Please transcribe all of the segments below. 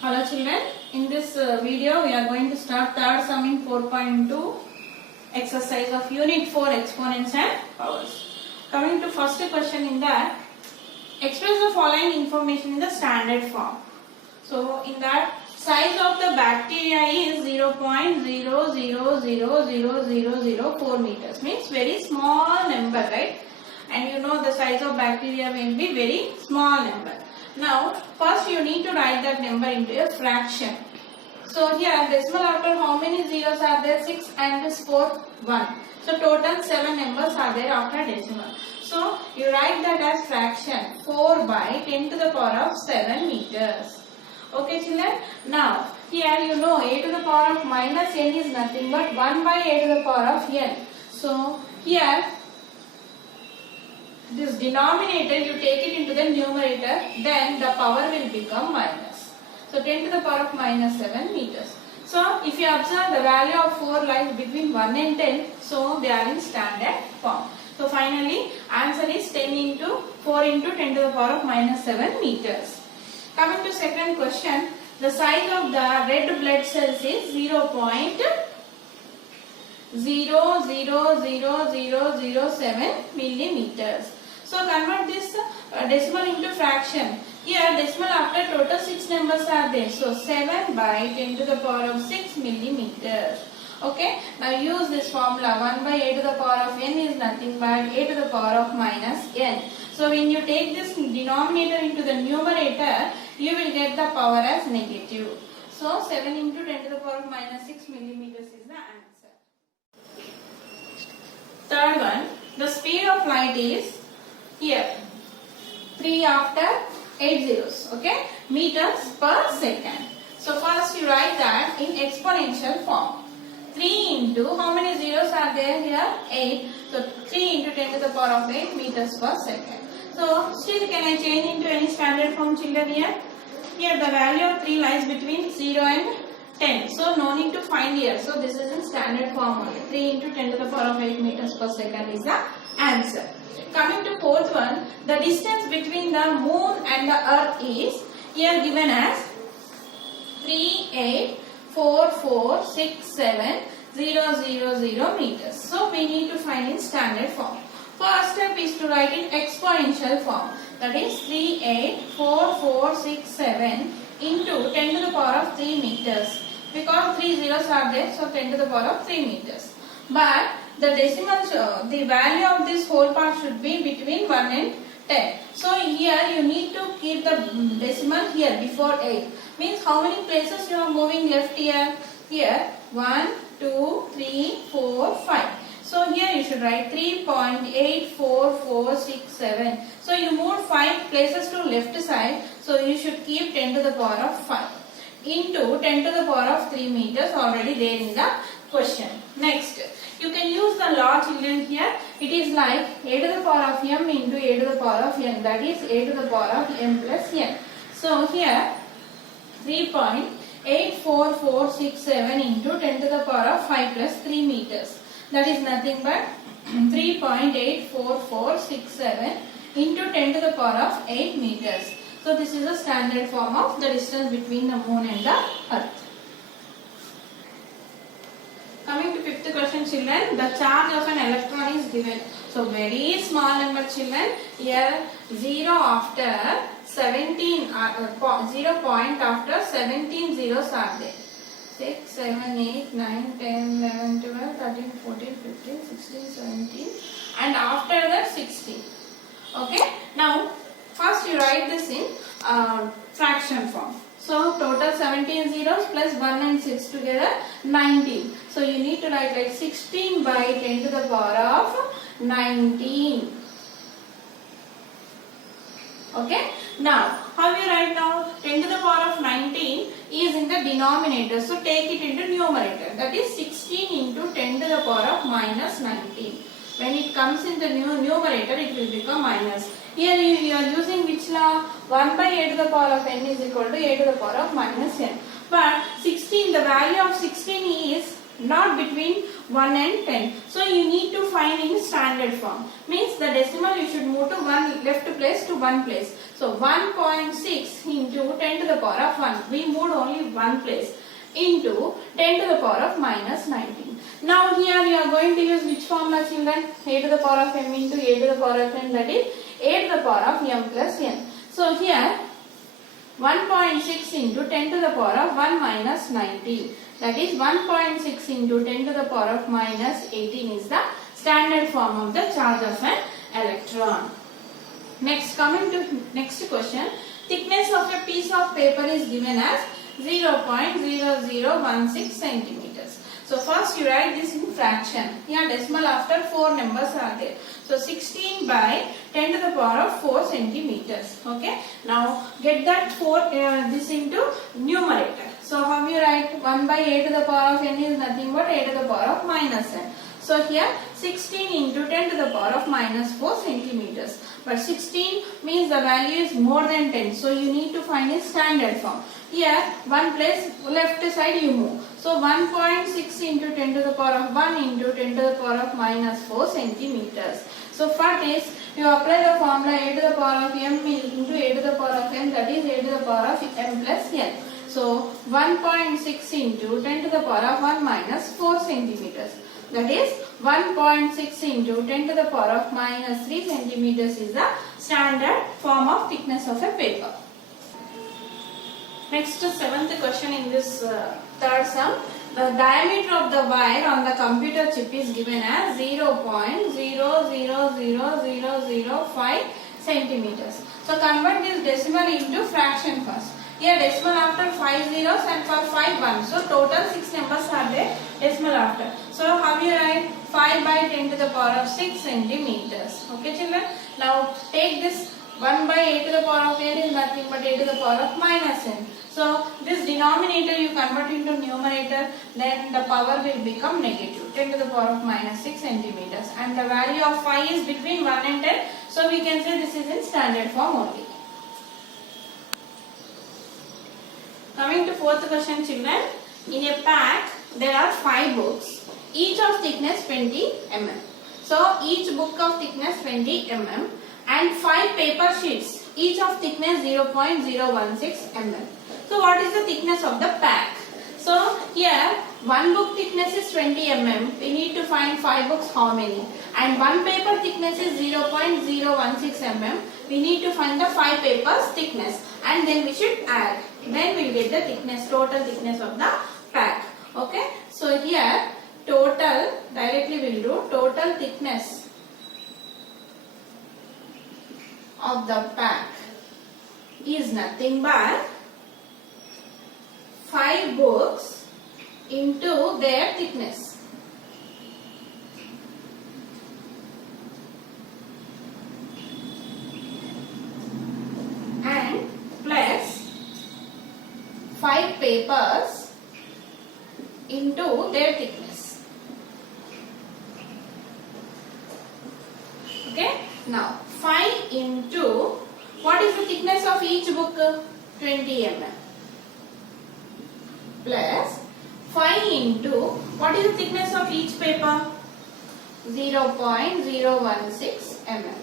Hello children, in this video we are going to start third sum in 4.2 exercise of unit 4 exponents and powers. Coming to first question in that, express the following information in the standard form. So in that, size of the bacteria is 0.000004 meters, means very small number, right? And you know the size of bacteria will be very small number. Now first you need to write that number into a fraction. So here decimal after how many zeros are there? 6 and this 4 1. So total 7 numbers are there after decimal. So you write that as fraction 4 by 10 to the power of 7 meters. Okay children. Now here you know a to the power of minus n is nothing but 1 by a to the power of n. So here this denominator you take it into the numerator, then the power will become minus. So 10 to the power of minus 7 meters. So if you observe the value of 4 lies between 1 and 10, so they are in standard form. So finally answer is 10 into 4 into 10 to the power of minus 7 meters. Coming to second question, the size of the red blood cells is 0.000007 millimeters. So convert this decimal into fraction. Here decimal after total 6 numbers are there. So 7 by 10 to the power of 6 millimeters. Okay. Now use this formula. 1 by a to the power of n is nothing but a to the power of minus n. So when you take this denominator into the numerator, you will get the power as negative. So 7 into 10 to the power of minus 6 millimeters is the answer. Third one, the speed of light is here 3 after 8 zeros, okay, meters per second. So first you write that in exponential form. 3 into how many zeros are there here? 8. So 3 into 10 to the power of 8 meters per second. So still can I change into any standard form children here? Here the value of 3 lies between 0 and 10. So no need to find here. So this is in standard form only. 3 into 10 to the power of 8 meters per second is the answer. Coming to fourth one, the distance between the moon and the earth is here given as 38446700 meters. So we need to find in standard form. First step is to write in exponential form. That is 384467 into 10 to the power of 3 meters. Because 3 zeros are there, so 10 to the power of 3 meters. But the decimal, the value of this whole part should be between 1 and 10. So here you need to keep the decimal here before 8. Means how many places you are moving left here? Here 1, 2, 3, 4, 5. So here you should write 3.84467. So you moved 5 places to left side. So you should keep 10 to the power of 5 into 10 to the power of 3 meters already there in the question. Next, you can use the law children here. It is like a to the power of m into a to the power of n. That is a to the power of m plus n. So here 3.84467 into 10 to the power of 5 plus 3 meters. That is nothing but 3.84467 into 10 to the power of 8 meters. So this is a standard form of the distance between the moon and the earth. Coming to fifth question children, the charge of an electron is given. So very small number children. Here 0 after 17, 0 point after 17 zeros are there. 6, 7, 8, 9, 10, 11, 12, 13, 14, 15, 16, 17 and after that 16. Okay. Now first you write this in fraction form. So total 17 zeros plus 1 and 6 together 19. So you need to write like 16 by 10 to the power of 19. Okay. Now how you write now? 10 to the power of 19 is in the denominator. So take it into numerator. That is 16 into 10 to the power of minus 19. When it comes in the numerator, it will become minus. Here you are using which law? 1 by a to the power of n is equal to a to the power of minus n. But 16, the value of 16 is not between 1 and 10. So you need to find in standard form. Means the decimal you should move to one left place to one place. So 1.6 into 10 to the power of 1. We moved only one place into 10 to the power of minus 19. Now here you are going to use which formula, children? A to the power of m into a to the power of n, that is a to the power of m plus n. So here 1.6 into 10 to the power of 1 minus 19, that is 1.6 into 10 to the power of minus 18 is the standard form of the charge of an electron. Next, coming to next question, thickness of a piece of paper is given as 0.0016 centimeters. So first you write this in fraction. Here decimal after 4 numbers are there. So 16 by 10 to the power of 4 centimeters. Okay. Now get that 4 this into numerator. So how you write? 1 by a to the power of n is nothing but a to the power of minus n. So here 16 into 10 to the power of minus 4 centimeters. But 16 means the value is more than 10. So you need to find a standard form. Here one place left side you move. So 1.6 into 10 to the power of 1 into 10 to the power of minus 4 centimeters. So for this you apply the formula a to the power of m into a to the power of n, that is a to the power of m plus n. So 1.6 into 10 to the power of 1 minus 4 centimeters. That is 1.6 into 10 to the power of minus 3 centimeters is the standard form of thickness of a paper. Next, seventh question in this third sum. The diameter of the wire on the computer chip is given as 0.000005 centimeters. So convert this decimal into fraction first. Here decimal after 5 zeros and for 5 ones. So total 6 numbers are there, decimal after. So how you write? 5 by 10 to the power of 6 centimeters. Okay children. Now take this 1 by a to the power of n is nothing but a to the power of minus n. So this denominator you convert into numerator, then the power will become negative. 10 to the power of minus 6 centimeters. And the value of phi is between 1 and 10. So we can say this is in standard form only. Coming to fourth question children. In a pack there are 5 books, each of thickness 20 mm. So each book of thickness 20 mm and 5 paper sheets, each of thickness 0.016 mm. So what is the thickness of the pack? So here one book thickness is 20 mm. We need to find 5 books how many, and one paper thickness is 0.016 mm. We need to find the 5 papers thickness, and then we should add. Then we will get the thickness, total thickness of the pack. Okay. So here total, directly we will do total thickness of the pack is nothing but 5 books into their thickness. And plus 5 papers into their thickness. Okay. Now 5 into, what is the thickness of each book? 20 mm. Plus 5 into, what is the thickness of each paper? 0.016 mm.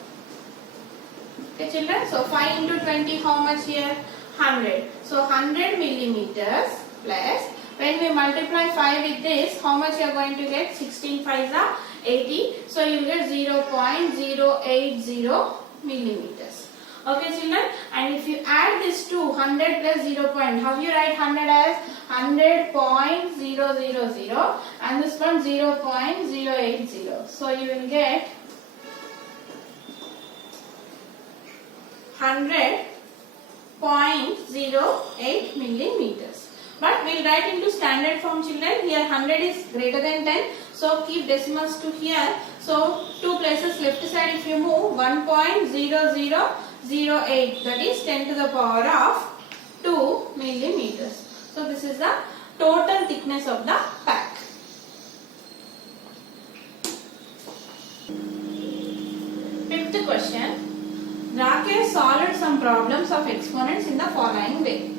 Okay children, so 5 into 20 how much here? 100. So 100 millimeters plus, when we multiply 5 with this, how much you are going to get? 16 5s are 80. So you will get 0.080 millimeters. Okay children, and if you add this to 100 plus 0. How you write 100 as 100.000 and this one 0.080. So you will get 100.08 millimeters. But we will write into standard form children. Here 100 is greater than 10. So keep decimals to here. So 2 places left side if you move, 1.0008, that is 10 to the power of 2 millimeters. So this is the total thickness of the pack. Fifth question. Rakesh solved some problems of exponents in the following way.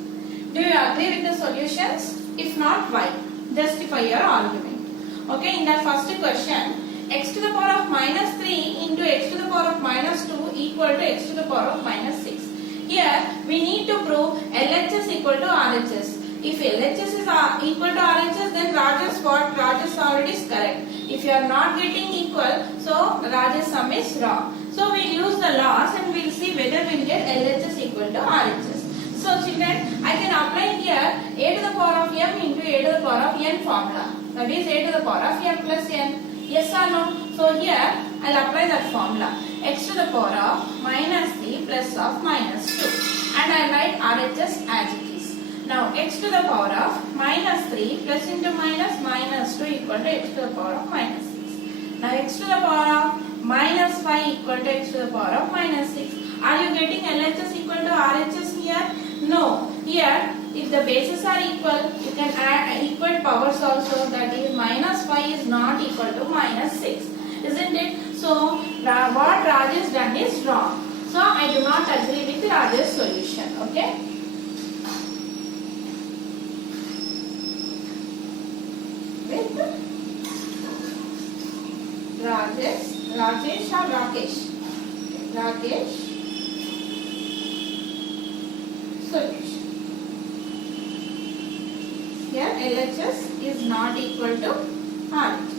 Do you agree with the solutions? If not, why? Justify your argument. Okay, in the first question, x to the power of minus 3 into x to the power of minus 2 equal to x to the power of minus 6. Here we need to prove LHS equal to RHS. If LHS is equal to RHS, then Rajas what? Rajas already is correct. If you are not getting equal, so Rajas sum is wrong. So we will use the laws and we will see whether we will get LHS equal to RHS. So children, I can apply here a to the power of m into a to the power of n formula. That is a to the power of m plus n. Yes or no? So here I will apply that formula. X to the power of minus 3 plus of minus 2. And I write RHS as it is. Now x to the power of minus 3 plus into minus 2 equal to x to the power of minus 6. Now x to the power of minus 5 equal to x to the power of minus 6. Are you getting LHS equal to RHS here? No. Here, if the bases are equal, you can add equal powers also. That is, minus 5 is not equal to minus 6. Isn't it? So, what Rajesh done is wrong. So, I do not agree with Rajesh's solution. Okay? With Rajesh or Rakesh? Rakesh. Solution. Here LHS is not equal to RHS.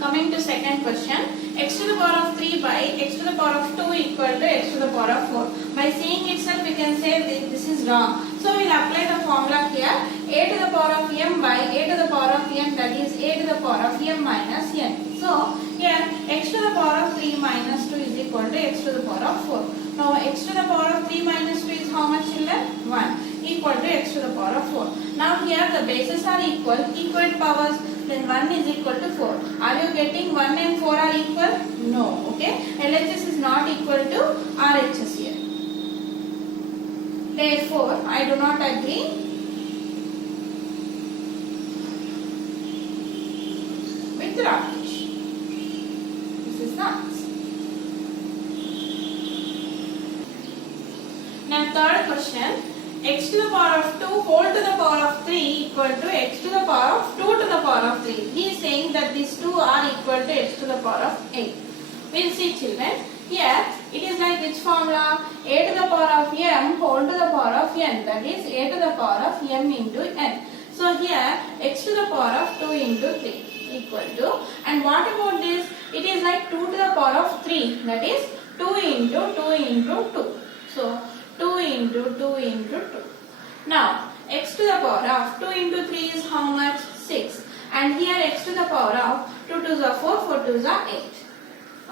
Coming to second question, x to the power of 3 by x to the power of 2 equal to x to the power of 4. By seeing itself we can say this is wrong. So we will apply the formula here, a to the power of m by a to the power of n, that is a to the power of m minus n. So here x to the power of 3 minus 2 is equal to x to the power of 4. Now x to the power of 3 minus 2 is how much, children? 1 equal to x to the power of 4. Now here the bases are equal, equal powers, then 1 is equal to 4. Are you getting 1 and 4 are equal? No. Okay. LHS is not equal to RHS here. Therefore, I do not agree with Rakesh. This is the answer. Now third question, x to the power of 2 whole to the power of 3 equal to x to the power of 2 to the power of 3. He is saying that these two are equal to x to the power of 8. We will see, children. Here it is like which formula? A to the power of m whole to the power of n, that is a to the power of m into n. So here x to the power of 2 into 3 equal to, and what about this? It is like 2 to the power of 3, that is 2 into 2 into 2. So 2 into 2 into 2. Now x to the power of 2 into 3 is how much? 6. And here x to the power of 2 2s are 4, 4 2s are 8.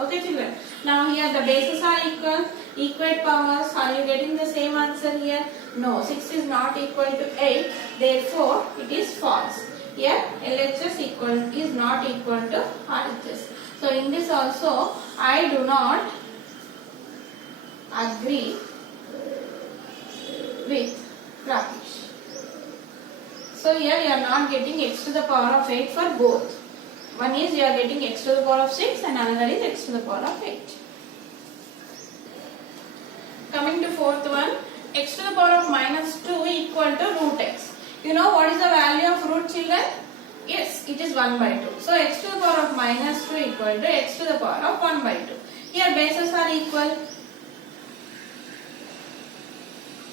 Okay, children. Now here the bases are equal, equate powers. Are you getting the same answer here? No, 6 is not equal to 8. Therefore, it is false. Here LHS is not equal to RHS. So in this also, I do not agree with Rakesh. So here you are not getting x to the power of 8 for both. One is you are getting x to the power of 6 and another is x to the power of 8. Coming to fourth one, x to the power of minus 2 equal to root x. You know what is the value of root, children? Yes, it is 1 by 2. So x to the power of minus 2 equal to x to the power of 1 by 2. Here bases are equal.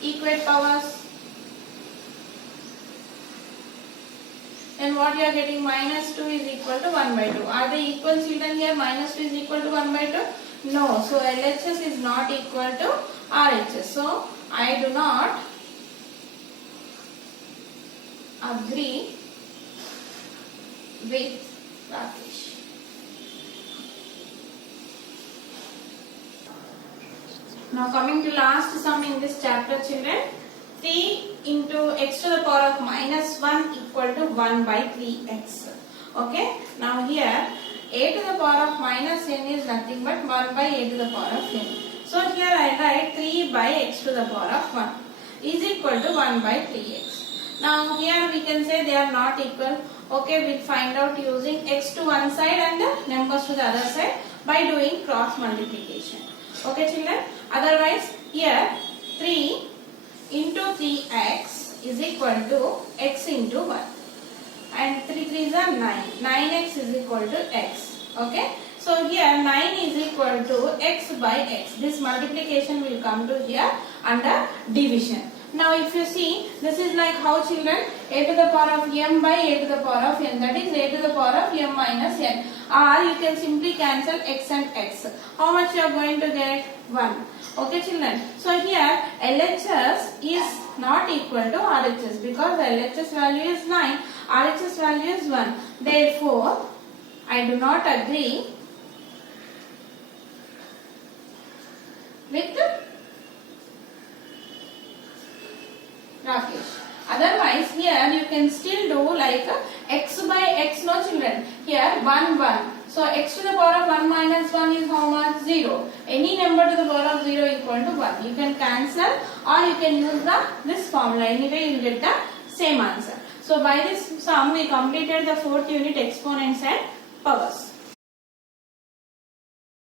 Equate powers. Then what you are getting? Minus 2 is equal to 1 by 2. Are they equal, children? Here minus 2 is equal to 1 by 2? No. So LHS is not equal to RHS. So I do not agree with Rakesh. Now coming to last sum in this chapter, children. 3 into x to the power of minus 1 equal to 1 by 3x. Okay. Now here a to the power of minus n is nothing but 1 by a to the power of n. So here I write 3 by x to the power of 1 is equal to 1 by 3x. Now here we can say they are not equal. Okay, we'll find out using x to one side and the numbers to the other side by doing cross multiplication. Okay, children. Otherwise here 3 into 3x is equal to x into 1. And 3 3s are 9. 9x is equal to x. Okay. So here 9 is equal to x by x. This multiplication will come to here under division. Now if you see, this is like how children, a to the power of m by a to the power of n, that is a to the power of m minus n. Or you can simply cancel x and x. How much you are going to get? 1. Okay children. So here LHS is not equal to RHS because the LHS value is 9, RHS value is 1. Therefore, I do not agree with Rakesh. Otherwise, here you can still do like x by x, no children. Here 1, 1. So x to the power of 1 minus 1 is how much? 0. Any number to the power of 0 equal to 1. You can cancel or you can use this formula. Anyway, you will get the same answer. So by this sum, we completed the 4th unit, exponents and powers.